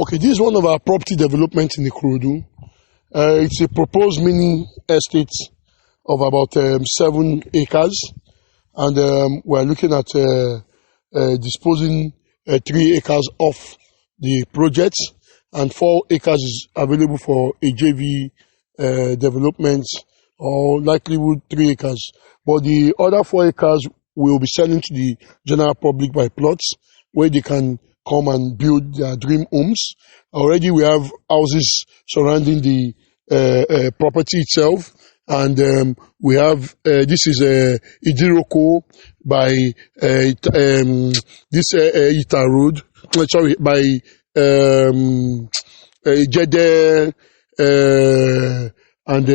Okay, this is one of our property developments in Ikorodu. It's a proposed mini estate of about 7 acres, and we're looking at disposing 3 acres off the project, and 4 acres is available for a JV development, or likelihood 3 acres. But the other 4 acres will be selling to the general public by plots, where they can come and build their dream homes. Already we have houses surrounding the property itself, and we have this is Ikorodu by this Ikorodu, sorry, by Jede and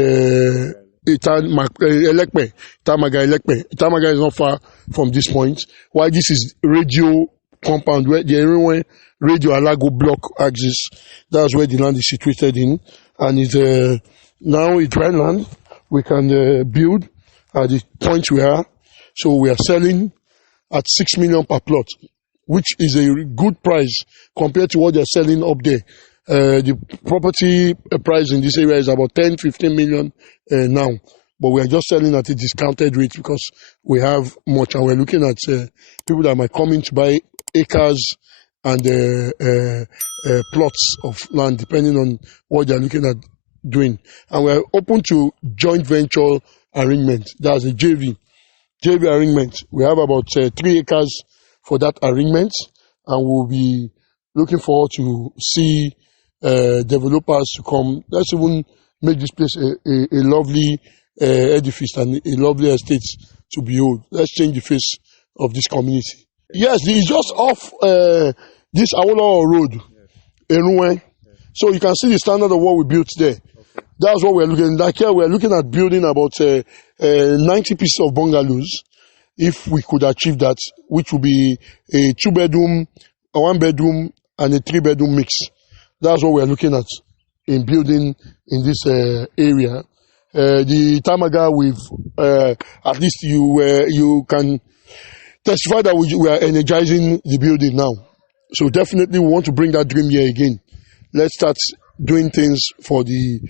Itamaga is not far from this point. Why this is radio compound, where the everywhere radio Alago block axis, that's where the land is situated in, and it's now a dry land. We can build at the point we are. So we are selling at 6 million per plot, which is a good price compared to what they're selling up there. The property price in this area is about 10-15 million now, but we are just selling at a discounted rate because we have much, and we're looking at people that might come in to buy acres and plots of land, depending on what they're looking at doing. And we're open to joint venture arrangement. That's a JV arrangement. We have about 3 acres for that arrangement, and we'll be looking forward to see developers to come. Let's even make this place a lovely edifice and a lovely estate to behold. Let's change the face of this community. Yes, it's just off this Awolowo Road, Eruwen. So you can see the standard of what we built there. That's what we're looking at. Like here, we're looking at building about 90 pieces of bungalows, if we could achieve that, which would be a 2-bedroom, a 1-bedroom, and a 3-bedroom mix. That's what we're looking at in building in this area. The Tamaga, at least you can testify that we are energizing the building now. So definitely we want to bring that dream here again. Let's start doing things for the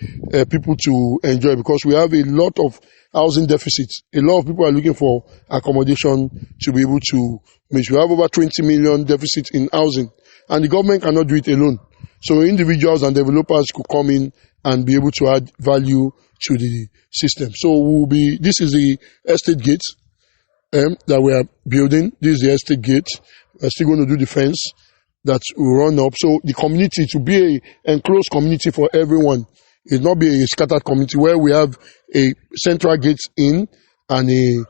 people to enjoy, because we have a lot of housing deficits. A lot of people are looking for accommodation to be able to meet. We have over 20 million deficit in housing, and the government cannot do it alone. So individuals and developers could come in and be able to add value to the system. So this is the estate gate that we are building. This is the estate gate. We're still going to do the fence that will run up. So the community, to be an enclosed community for everyone, it not be a scattered community where we have a central gate in and a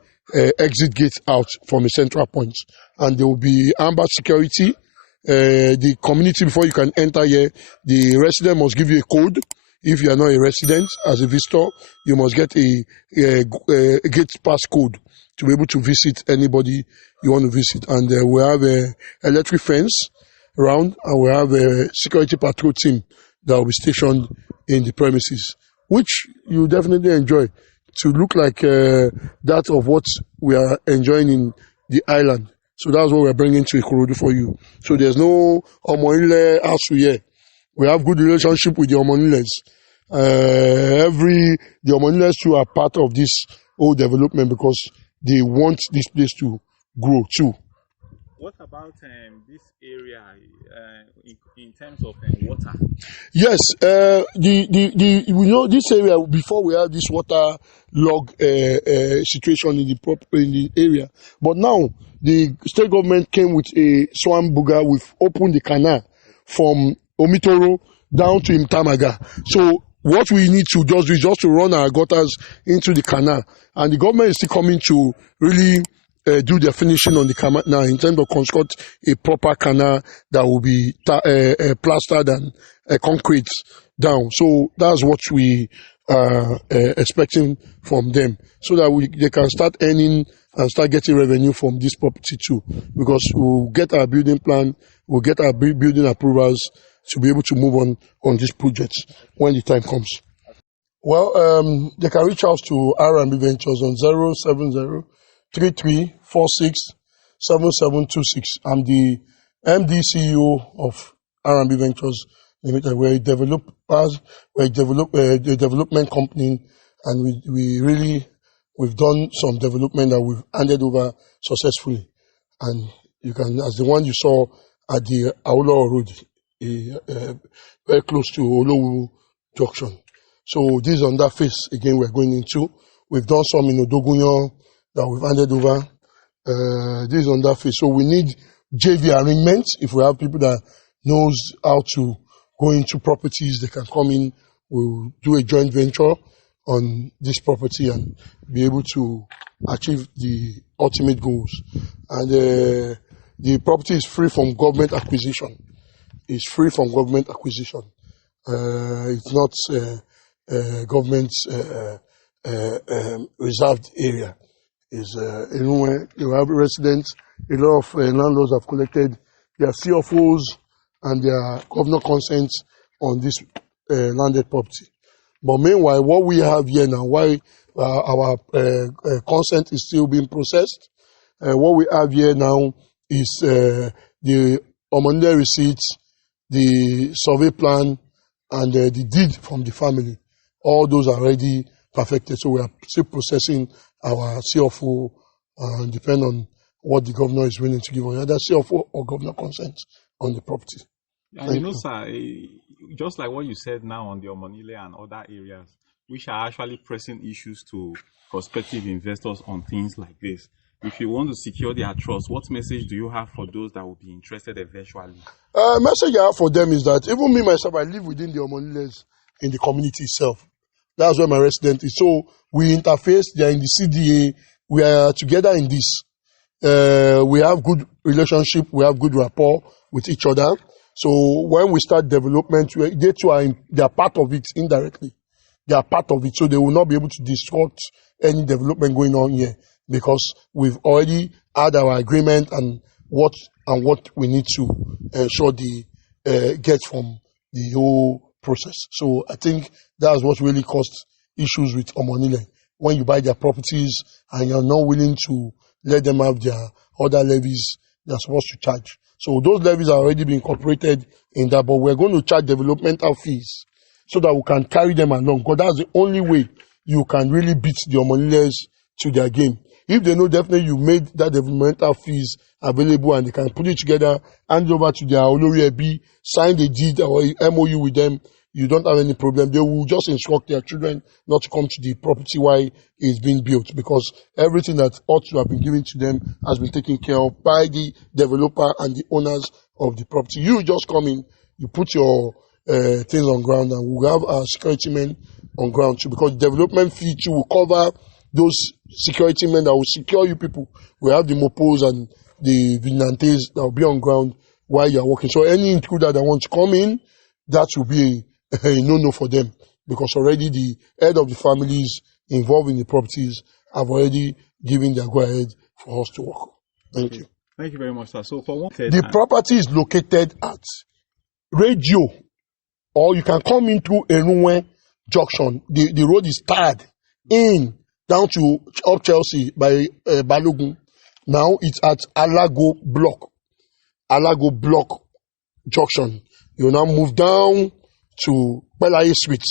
exit gate out from a central point. And there will be amber security. The community, before you can enter here, the resident must give you a code. If you are not a resident, as a visitor, you must get a gate pass code to be able to visit anybody you want to visit. And we have an electric fence around, and we have a security patrol team that will be stationed in the premises, which you definitely enjoy, to look like that of what we are enjoying in the island. So that's what we're bringing to Ikorodu for you. So there's no Omonile house here. We have good relationship with the Omoniles. The Omoniles too are part of this whole development because they want this place to grow too. What about this area in terms of water? Yes, we know this area before we have this water log situation in the area, but now the state government came with a swamp booger. We've opened the canal from Omitoro down to Imtamaga. So what we need to just do is just to run our gutters into the canal, and the government is still coming to really do their finishing on the canal now, in terms of construct a proper canal that will be plastered and concrete down. So that's what we are expecting from them, so that they can start earning and start getting revenue from this property too, because we'll get our building plan, we'll get our building approvals to be able to move on this project when the time comes. Well, they can reach out to R&B Ventures on 070-3346-7726. I'm the MD CEO of R&B Ventures Limited. We're a developers, we're a development company, and we've done some development that we've handed over successfully. And you can, as the one you saw at the Aolo Road, very close to Olowu Junction. So this is on that phase again we're going into. We've done some in Odogunyan that we've handed over. This is on that phase. So we need JV arrangements. If we have people that knows how to go into properties, they can come in. We'll do a joint venture on this property and be able to achieve the ultimate goals. And the property is free from government acquisition. It's free from government acquisition. It's not government reserved area. Is anywhere you have residents, a lot of landlords have collected their CFOs and their governor consents on this landed property. But meanwhile, what we have here now, why our consent is still being processed, what we have here now is the Omonde receipts, the survey plan, and the deed from the family. All those are already perfected, so we are still processing our CFO, depend on what the governor is willing to give, either CFO or governor consent on the property. And you know, sir, just like what you said now on the Omonile and other areas, which are actually pressing issues to prospective investors on things like this. If you want to secure their trust, what message do you have for those that will be interested eventually? Message I have for them is that even me myself, I live within the Omoniles in the community itself. That's where my resident is. So we interface, they are in the CDA, we are together in this. We have good relationship, we have good rapport with each other. So when we start development, they too they are part of it indirectly. They are part of it, so they will not be able to disrupt any development going on here because we've already had our agreement and what we need to ensure the get from the whole process. So I think that's what really caused issues with Omonile. When you buy their properties and you're not willing to let them have their other levies they're supposed to charge. So those levies are already being incorporated in that, but we're going to charge developmental fees so that we can carry them along, because that's the only way you can really beat the Omoniles to their game. If they know definitely you made that developmental fees available and they can put it together, hand it over to their Olori Ebi, sign the deed or MOU with them, you don't have any problem. They will just instruct their children not to come to the property while it's being built, because everything that ought to have been given to them has been taken care of by the developer and the owners of the property. You just come in, you put your things on ground, and we'll have our security men on ground too, because development fee too will cover those security men that will secure you people. We have the mopos and the vigilantes that will be on ground while you're working. So any intruder that wants to come in, that will be a no-no for them, because already the head of the families involved in the properties have already given their go-ahead for us to work. Thank you. Thank you very much, sir. So for one, the property is located at Radio, or you can come in through Eruwe Junction. The road is tarred in down to up Chelsea by Balogun. Now it's at Alago Block Junction. You now move down to Pelaye Street.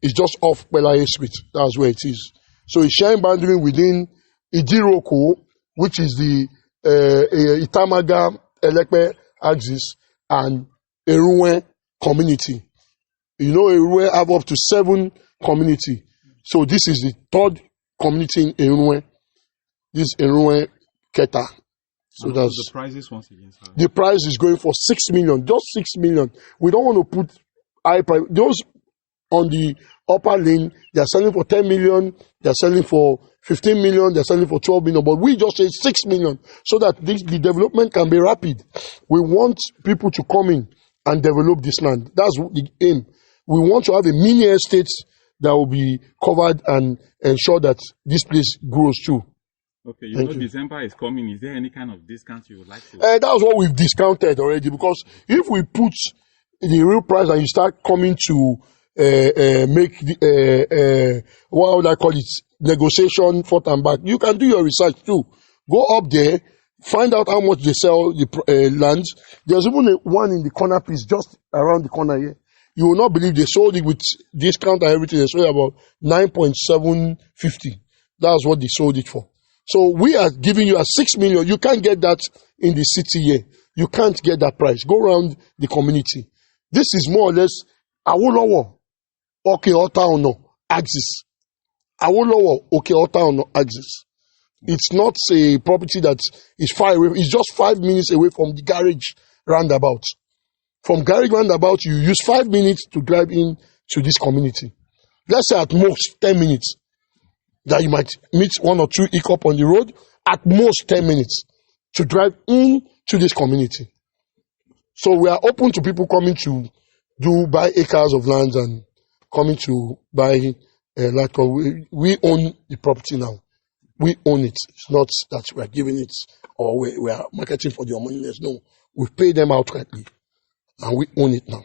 It's just off Pelaye Street. That's where it is. So it's sharing boundary within Idiroko, which is the Itamaga Elekpe axis, and Eruwe community. You know, Eruwe have up to 7 community. So this is the 3rd community in Eruwe. This is Eruwe Keta. So that's the prices once again, sir. The price is going for 6 million, just 6 million. We don't want to put high price. Those on the upper lane, they're selling for 10 million, they're selling for 15 million, they're selling for 12 million, but we just say 6 million so that the development can be rapid. We want people to come in and develop this land. That's the aim. We want to have a mini estate that will be covered and ensure that this place grows too. Okay, you know December is coming. Is there any kind of discount you would like to? That's what we've discounted already, because if we put the real price and you start coming to make the, what would I call it, negotiation forth and back, you can do your research too. Go up there, Find out how much they sell the land. There's even one in the corner piece, just around the corner here. You will not believe they sold it with discount and everything. They sold it about 9.750. That's what they sold it for. So we are giving you a 6 million. You can't get that in the city here. You can't get that price. Go around the community. This is more or less Awolowo, Oke Ota Ono axis. Awolowo, Oke Ota Ono axis. It's not a property that is far away. It's just 5 minutes away from the garage roundabout. From garage roundabout, you use 5 minutes to drive in to this community. Let's say at most 10 minutes. That you might meet one or two hiccups on the road. At most 10 minutes to drive in to this community. So we are open to people coming to buy acres of land and coming to buy land. We own the property now. We own it. It's not that we are giving it or we are marketing for the money. No, we pay them outrightly and we own it now.